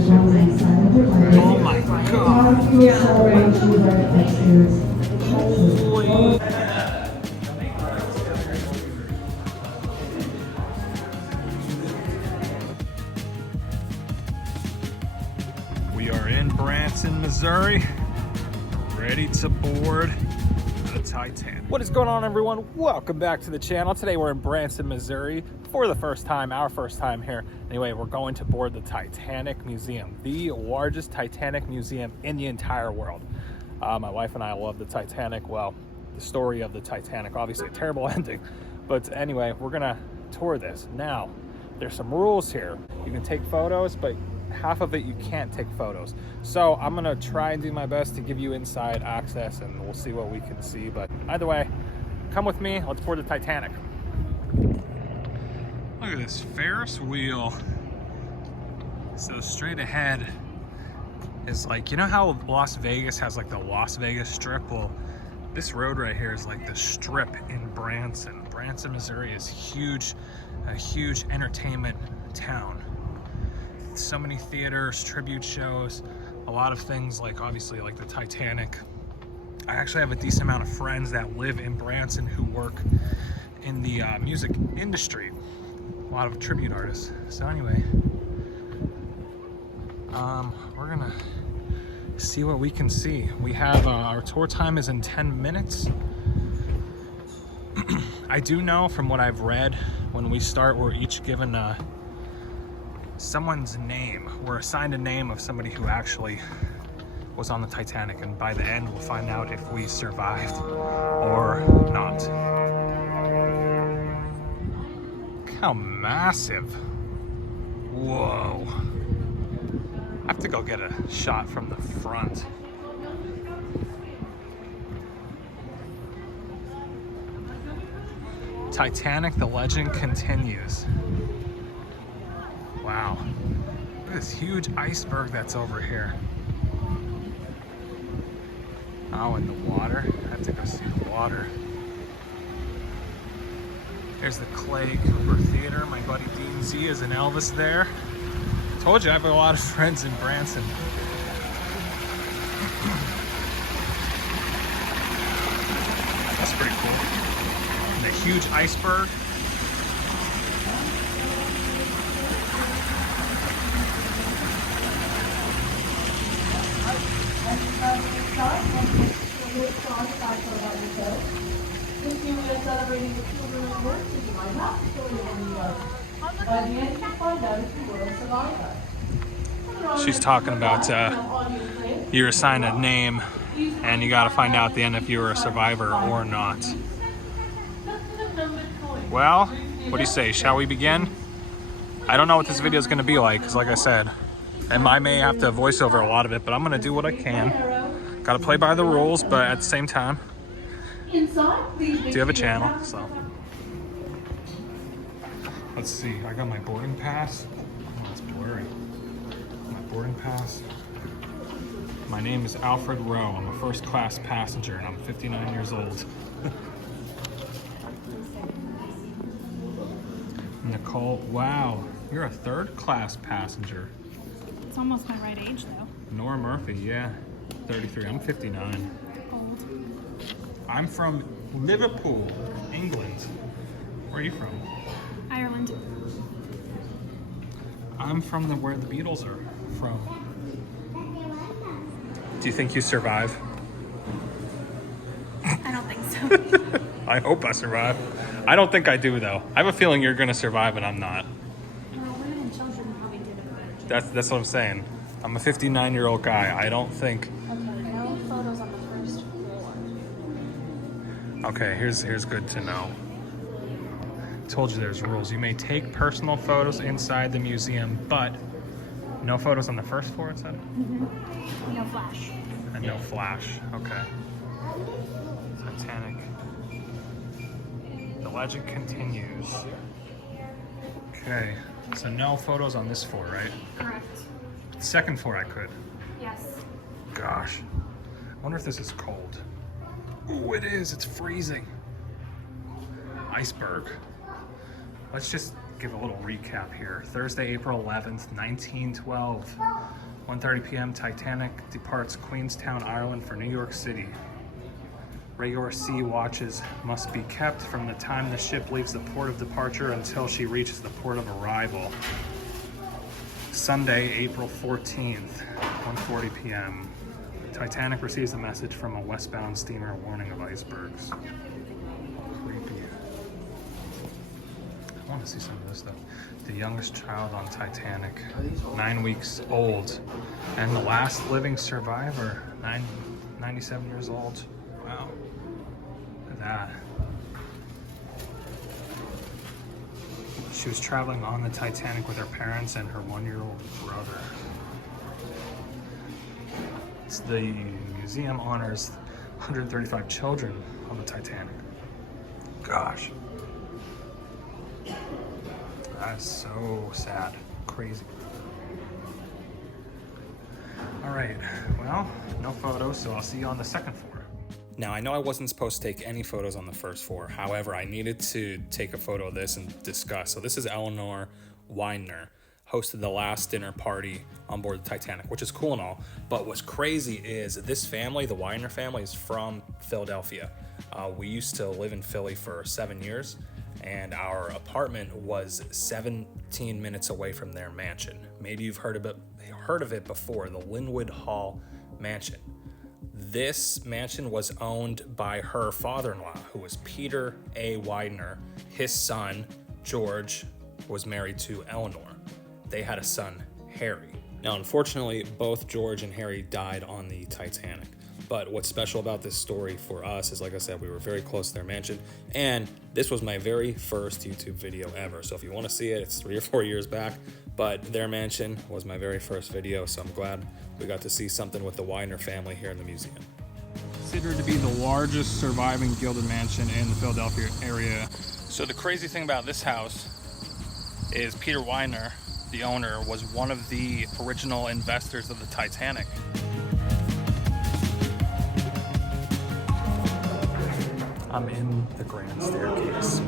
Oh my god. Holy. We are in Branson, Missouri, ready to board the Titanic. What is going on, everyone? Welcome back to the channel. Today we're in Branson, Missouri for the first time, our first time here. Anyway, we're going to board the Titanic Museum, the largest Titanic museum in the entire world. My wife and I love the Titanic. Well, the story of the Titanic, obviously a terrible ending. But anyway, we're gonna tour this. Now, there's some rules here. You can take photos, but half of it you can't take photos. So I'm gonna try and do my best to give you inside access, and we'll see what we can see. But either way, come with me, let's board the Titanic. Look at this Ferris wheel. So straight ahead is like, you know how Las Vegas has like the Las Vegas Strip? Well, this road right here is like the Strip in Branson. Branson, Missouri is huge, a huge entertainment town. So many theaters, tribute shows, a lot of things, like obviously like the Titanic. I actually have a decent amount of friends that live in Branson who work in the music industry. A lot of tribute artists. So anyway, we're gonna see what we can see. We have our tour time is in 10 minutes. I do know from what I've read, when we start, we're each given someone's name. We're assigned a name of somebody who actually was on the Titanic, and by the end we'll find out if we survived or not. Look how massive. Whoa. I have to go get a shot from the front. Titanic, the legend continues. Wow. Look at this huge iceberg that's over here. Oh, in the water. I have to go see the water. There's the Clay Cooper Theater. My buddy Dean Z is an Elvis there. Told you I have a lot of friends in Branson. That's pretty cool. And a huge iceberg. This year we are celebrating the children and work, so you might have to go in New York. By the end, you'll find out if you were a survivor. She's talking about you're assigned a name, and you got to find out at the end if you were a survivor or not. Well, what do you say? Shall we begin? I don't know what this video is going to be like, because like I said, and I may have to voice over a lot of it, but I'm going to do what I can. Got to play by the rules, but at the same time, do you have a channel? So let's see. I got my boarding pass. Oh, it's blurry. My boarding pass. My name is Alfred Rowe. I'm a first-class passenger, and I'm 59 years old. Nicole, wow, you're a third-class passenger. It's almost my right age, though. Nora Murphy, yeah, 33. I'm 59. Old. I'm from Liverpool, England. Where are you from? Ireland. I'm from where the Beatles are from. Do you think you survive? I don't think so. I hope I survive. I don't think I do, though. I have a feeling you're gonna survive and I'm not. Well, women and children probably did a better job. That's what I'm saying. I'm a 59-year-old guy. I don't think. Okay, no photos on the first floor. Okay, here's good to know. Told you there's rules. You may take personal photos inside the museum, but no photos on the first floor, it said? Mm-hmm. No flash. And no flash. Okay. Titanic. The legend continues. Okay, so no photos on this floor, right? Correct. Second floor I could. Yes. Gosh. I wonder if this is cold. Ooh, it is. It's freezing. Iceberg. Let's just give a little recap here. Thursday, April 11th, 1912, 1:30 p.m. Titanic departs Queenstown, Ireland for New York City. Regular sea watches must be kept from the time the ship leaves the port of departure until she reaches the port of arrival. Sunday, April 14th, 1:40 p.m. Titanic receives a message from a westbound steamer warning of icebergs. Creepy. I want to see some of this stuff. The youngest child on Titanic, 9 weeks old, and the last living survivor, 97 years old. Wow. Look at that. She was traveling on the Titanic with her parents and her 1-year-old brother. The museum honors 135 children on the Titanic. Gosh. That's so sad. Crazy. All right, well, no photos, so I'll see you on the second floor. Now, I know I wasn't supposed to take any photos on the first floor. However, I needed to take a photo of this and discuss. So this is Eleanor Widener, hosted the last dinner party on board the Titanic, which is cool and all. But what's crazy is this family, the Widener family, is from Philadelphia. We used to live in Philly for 7 years, and our apartment was 17 minutes away from their mansion. Maybe you've heard of it before, the Linwood Hall Mansion. This mansion was owned by her father-in-law, who was Peter A. Widener. His son, George, was married to Eleanor. They had a son, Harry. Now, unfortunately, both George and Harry died on the Titanic. But what's special about this story for us is, like I said, we were very close to their mansion, and this was my very first YouTube video ever. So if you want to see it, it's 3 or 4 years back, but their mansion was my very first video, so I'm glad we got to see something with the Widener family here in the museum. Considered to be the largest surviving gilded mansion in the Philadelphia area. So the crazy thing about this house is Peter Widener, the owner, was one of the original investors of the Titanic. I'm in the grand staircase.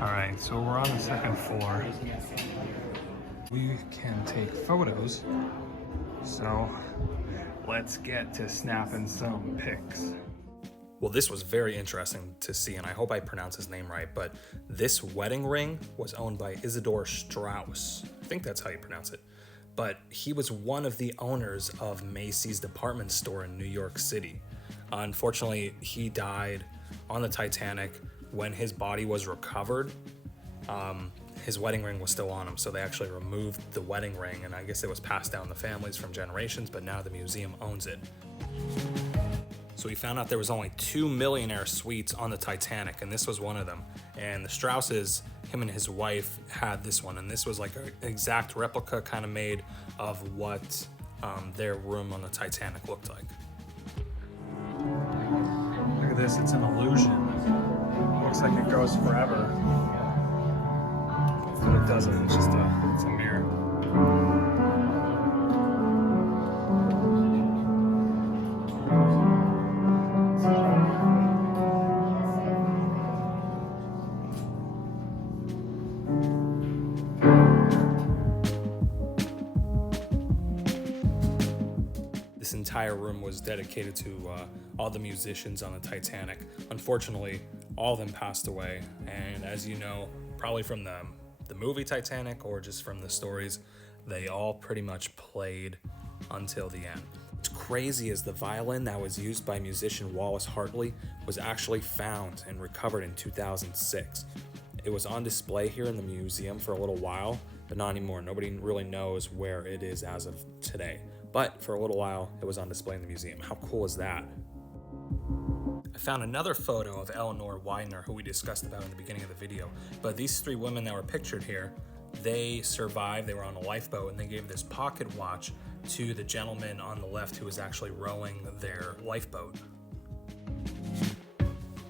Alright, so we're on the second floor. We can take photos, so let's get to snapping some pics. Well, this was very interesting to see, and I hope I pronounce his name right, but this wedding ring was owned by Isidor Strauss. I think that's how you pronounce it. But he was one of the owners of Macy's department store in New York City. Unfortunately, he died on the Titanic. When his body was recovered, his wedding ring was still on him, so they actually removed the wedding ring, and I guess it was passed down the families from generations, but now the museum owns it. So we found out there was only 2 millionaire suites on the Titanic, and this was one of them. And the Strausses, him and his wife, had this one, and this was like an exact replica kind of made of what their room on the Titanic looked like. Look at this, it's an illusion. Looks like it goes forever, but it doesn't. It's just it's a mirror. this entire room was dedicated to all the musicians on the Titanic. Unfortunately, all of them passed away, and as you know, probably from the movie Titanic or just from the stories, they all pretty much played until the end. What's crazy is the violin that was used by musician Wallace Hartley was actually found and recovered in 2006. It was on display here in the museum for a little while, but not anymore. Nobody really knows where it is as of today. But for a little while, it was on display in the museum. How cool is that? I found another photo of Eleanor Widener, who we discussed about in the beginning of the video. But these three women that were pictured here, they survived. They were on a lifeboat, and they gave this pocket watch to the gentleman on the left who was actually rowing their lifeboat.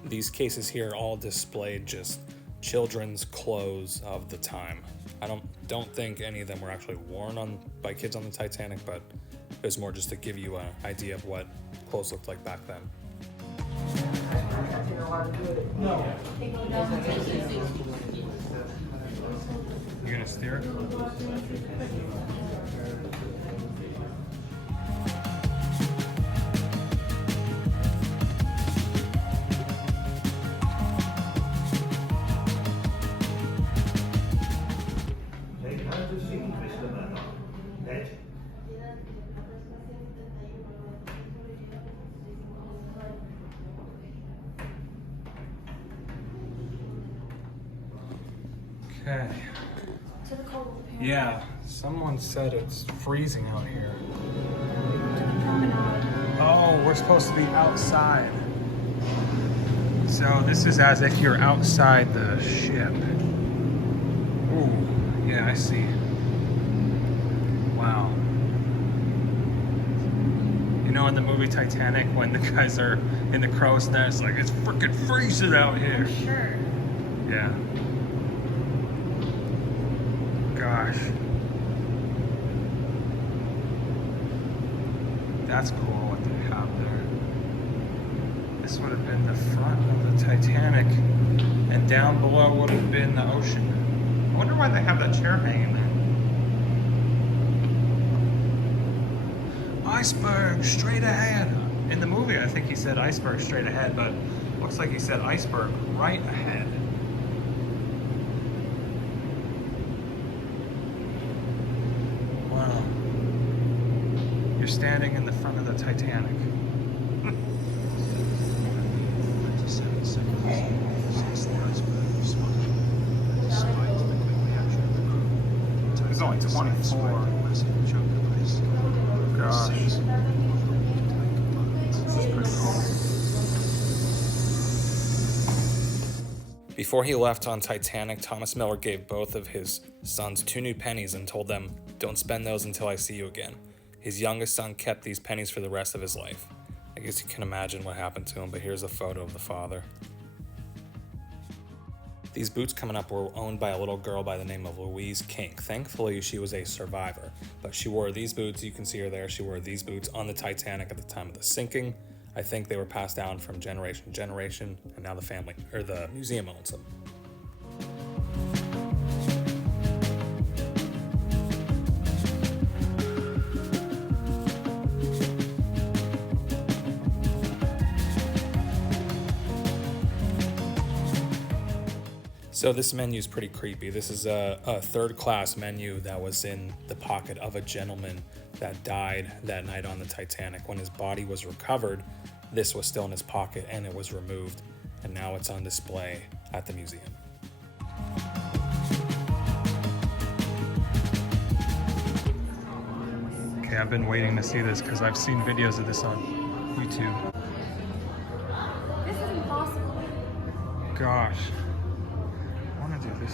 These cases here all displayed just children's clothes of the time. I don't think any of them were actually worn by kids on the Titanic, but it was more just to give you an idea of what clothes looked like back then. You gonna steer it? Okay. To the cold apparently. Yeah, someone said it's freezing out here. To the promenade. Oh, we're supposed to be outside. So this is as if you're outside the ship. Ooh, yeah, I see. Wow. You know, in the movie Titanic, when the guys are in the crow's nest, like, it's freaking freezing out here. Sure. Yeah. Gosh. That's cool what they have there. This would have been the front of the Titanic, and down below would have been the ocean. I wonder why they have that chair hanging there. Iceberg straight ahead. In the movie, I think he said iceberg straight ahead, but looks like he said iceberg right ahead. Wow. You're standing in the front of the Titanic. It's only 24. Gosh. This is pretty cool. Before he left on Titanic, Thomas Miller gave both of his sons 2 new pennies and told them, "Don't spend those until I see you again." His youngest son kept these pennies for the rest of his life. I guess you can imagine what happened to him, but here's a photo of the father. These boots coming up were owned by a little girl by the name of Louise King. Thankfully, she was a survivor, but she wore these boots. You can see her there. She wore these boots on the Titanic at the time of the sinking. I think they were passed down from generation to generation, and now the family, or the museum, owns them. So this menu is pretty creepy. This is a third-class menu that was in the pocket of a gentleman that died that night on the Titanic. When his body was recovered, this was still in his pocket and it was removed, and now it's on display at the museum. Okay, I've been waiting to see this because I've seen videos of this on YouTube. This is impossible. Gosh. I want to do this.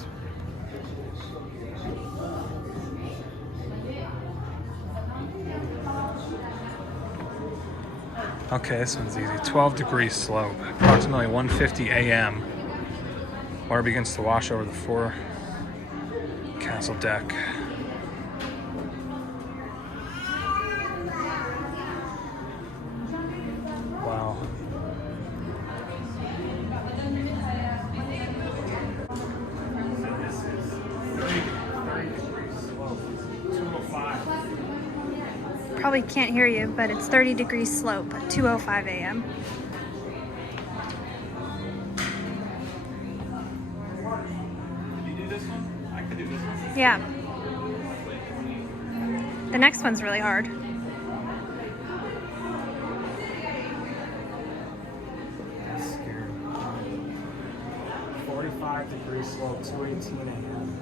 Okay, this one's easy. 12 degree slope, approximately 1:50 a.m. Water begins to wash over the forecastle deck. Wow. This is 30 degree slope, 205. probably can't hear you, but it's 30 degrees slope at 2:05 a.m. Did you do this one? I could do this one. Yeah. The next one's really hard. That's scary. 45 degrees slope, 2:18 a.m.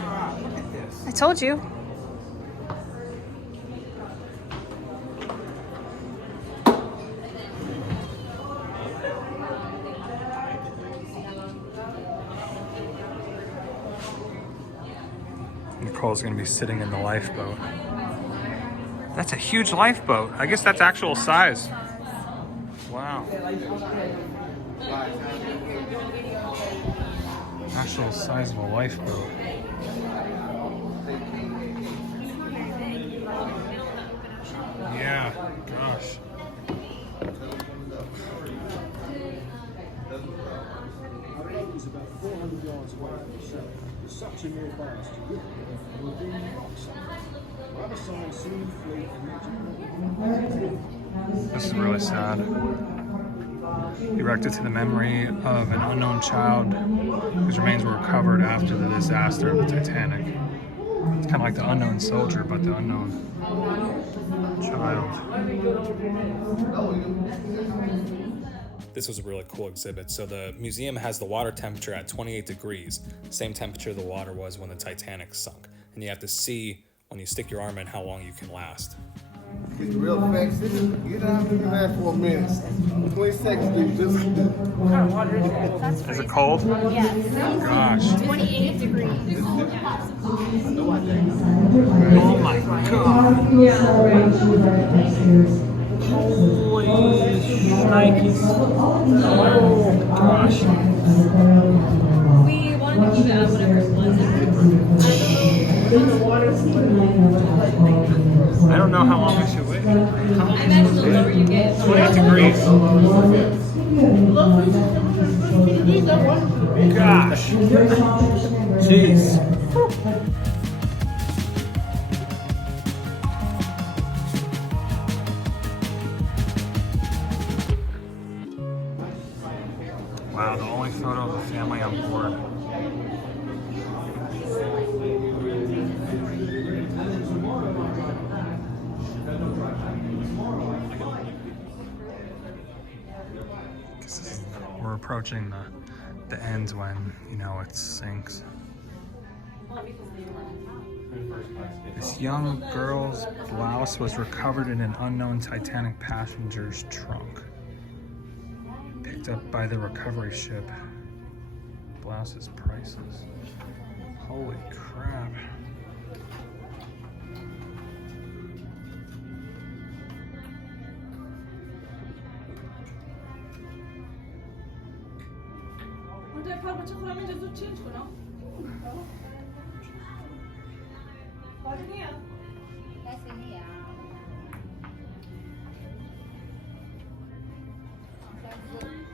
God, look at this. I told you. Nicole's gonna be sitting in the lifeboat. That's a huge lifeboat. I guess that's actual size. Wow. Actual size of a lifeboat. Yeah, gosh. Is about 400 yards away from the ship. It's such a near base to get there and we're being lost. Other signs soon fleet and This is really sad. Erected to the memory of an unknown child whose remains were recovered after the disaster of the Titanic. It's kind of like the unknown soldier, but the unknown child. This was a really cool exhibit. So the museum has the water temperature at 28 degrees, same temperature the water was when the Titanic sunk. And you have to see when you stick your arm in how long you can last. Get the real facts. You don't have to do that for a minute. 20 seconds, dude. Just What kind of water is that? Is it cold? Yes. Gosh. 28 degrees. Oh my god. Holy shnikes. Oh gosh. We wanted to keep it at whatever it was. I don't know how long I should wait. I imagine the lower you get. 28 degrees. Gosh. Jeez. Wow, the only photo of the family on board. We're approaching the end when, you know, it sinks. This young girl's blouse was recovered in an unknown Titanic passenger's trunk. Picked up by the recovery ship. Blouse is priceless. Holy crap.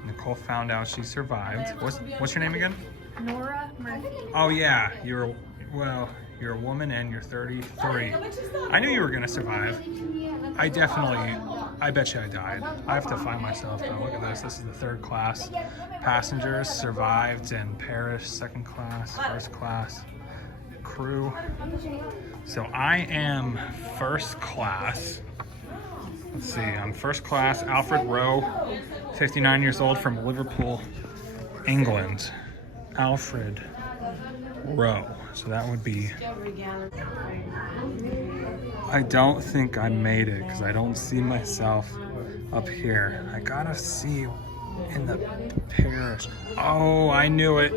Nicole found out she survived. What's your name again? Nora Murphy. Oh yeah, you're a woman and you're 33. I knew you were gonna survive. I bet you I died. I have to find myself though. Look at this. This is the third class. Passengers survived and perished. Second class, first class. Crew. So I am first class. Let's see, I'm first class. Alfred Rowe, 59 years old, from Liverpool, England. Alfred Rowe. So that would be... I don't think I made it because I don't see myself up here. I gotta see in the parish. Oh, I knew it.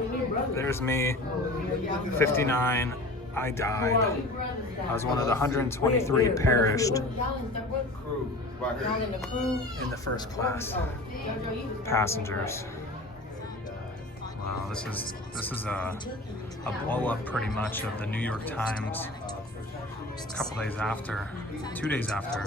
There's me, 59. I died. I was one of the 123 perished in the first class passengers. Wow, this is a blow up pretty much of the New York Times a couple days after, 2 days after.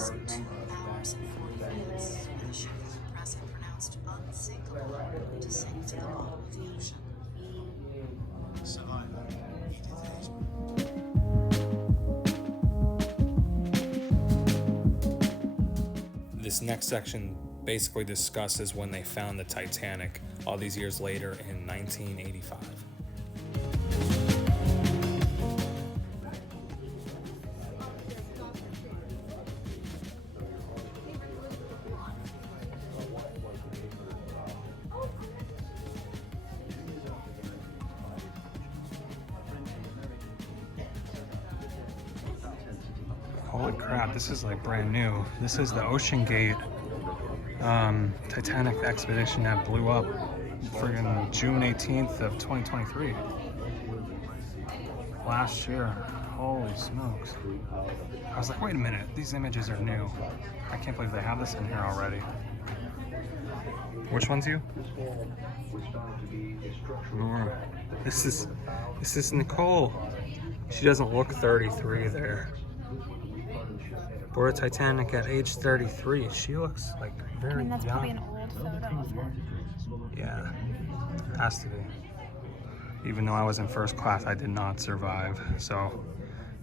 This next section basically discusses when they found the Titanic all these years later in 1985. Holy crap, this is like brand new. This is the Ocean Gate Titanic expedition that blew up friggin' June 18th of 2023. Last year. Holy smokes. I was like, wait a minute, these images are new. I can't believe they have this in here already. Which one's you? Laura. This is Nicole. She doesn't look 33 there. Board of Titanic at age 33. She looks like very young. that's probably an old photo of her. Yeah, has to be. Even though I was in first class, I did not survive. So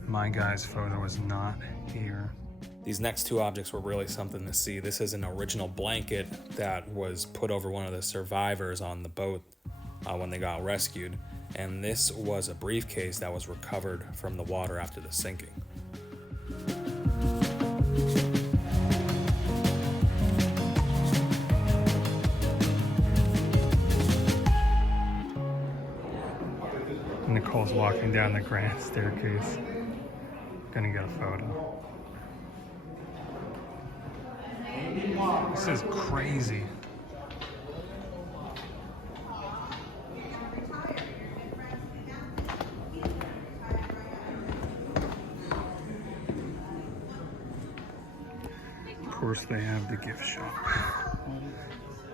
my guy's photo is not here. These next two objects were really something to see. This is an original blanket that was put over one of the survivors on the boat when they got rescued. And this was a briefcase that was recovered from the water after the sinking. Nicole's walking down the grand staircase. Gonna get a photo. This is crazy. Of course they have the gift shop.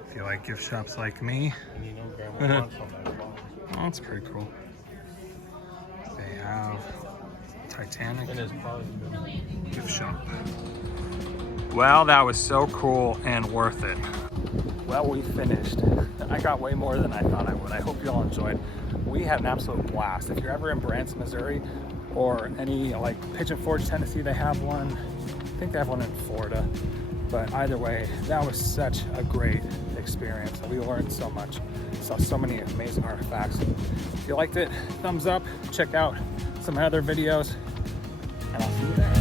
If you like gift shops like me. Oh, that's pretty cool. They have Titanic gift shop. Well, that was so cool and worth it. Well, we finished. I got way more than I thought I would. I hope you all enjoyed. We had an absolute blast. If you're ever in Branson, Missouri, or any like Pigeon Forge, Tennessee, they have one. I think they have one in Florida. But either way, that was such a great experience. We learned so much. Saw so many amazing artifacts. If you liked it, thumbs up. Check out some other videos, and I'll see you there.